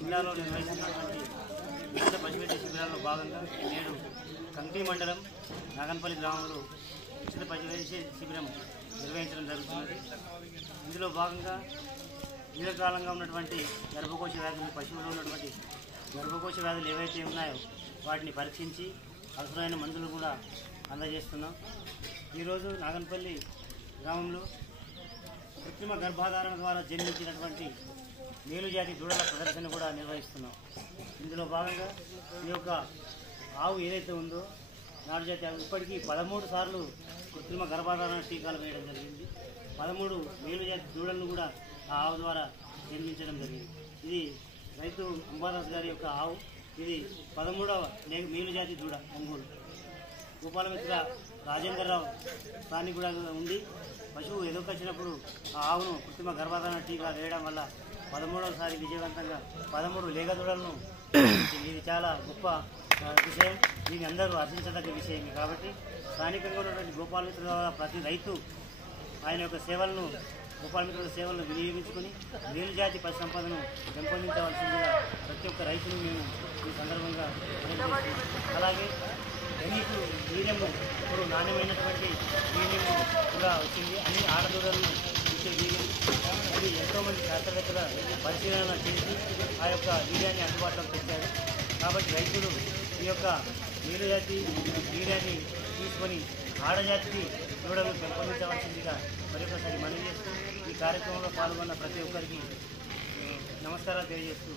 జిల్లాలో నిర్వహిస్తున్నటువంటి ఉచిత పశువైద్య శిబిరాల్లో భాగంగా నేడు కంకి మండలం నాగన్పల్లి గ్రామంలో ఉచిత పశువైద్య శిబిరం నిర్వహించడం జరుగుతున్నది. ఇందులో భాగంగా దీర్ఘకాలంగా ఉన్నటువంటి గర్భకోశ వ్యాధులు, పశువులో ఉన్నటువంటి గర్భకోశ వ్యాధులు ఏవైతే ఉన్నాయో వాటిని పరీక్షించి అవసరమైన మందులు కూడా అందజేస్తున్నాం. ఈరోజు నాగన్పల్లి గ్రామంలో కృత్రిమ గర్భాధారణ ద్వారా జన్మించినటువంటి మేలుజాతి దూడల ప్రదర్శన కూడా నిర్వహిస్తున్నాం. ఇందులో భాగంగా ఈ యొక్క ఆవు ఏదైతే ఉందో నాటు జాతి ఆవు ఇప్పటికీ 13 సార్లు కృత్రిమ గర్భాధారణ టీకాలు వేయడం జరిగింది. 13 మేలుజాతి దూడలను కూడా ఆ ఆవు ద్వారా జన్మించడం జరిగింది. ఇది రైతు అంబాదాస్ గారి యొక్క ఆవు. ఇది 13వ మేలుజాతి దూడ ఒంగోలు. గోపాలమిత్ర రాజేంద్రరావు స్థానిక కూడా ఉండి పశువు ఎదుకొచ్చినప్పుడు ఆ ఆవును కృత్రిమ గర్భాధారణ టీకా వేయడం వల్ల 13వసారి విజయవంతంగా 13 లేగ దూడలను ఇది చాలా గొప్ప విషయం. దీన్ని అందరూ హర్షించదగ్గ విషయమే. కాబట్టి స్థానికంగా ఉన్నటువంటి గోపాలమిత్ర ద్వారా ప్రతి రైతు ఆయన యొక్క సేవలను గోపాలమిత్రుల సేవలను వినియోగించుకుని మేలుజాతి పశు సంపదను పెంపొందించవలసిందిగా ప్రతి ఒక్క రైతును మేము ఈ సందర్భంగా తెలియజేస్తున్నాం. అలాగే ఎన్నికు వీర్యము ఇప్పుడు నాణ్యమైనటువంటి వీర్యము కూడా వచ్చింది. అన్ని ఆడదూడలను ఇచ్చే వీర్యం అది ఎంతోమంది శాస్త్రవేత్తల పరిశీలన చేసి ఆ యొక్క వీర్యాన్ని అందుబాటులోకి తెచ్చారు. కాబట్టి రైతులు ఈ యొక్క మేలుజాతి వీర్యాన్ని తీసుకొని ఆడజాతికి దూడలు పెంపొందించవలసిందిగా మరొకసారి మనవి చేస్తూ ఈ కార్యక్రమంలో పాల్గొన్న ప్రతి ఒక్కరికి నమస్కారాలు తెలియజేస్తూ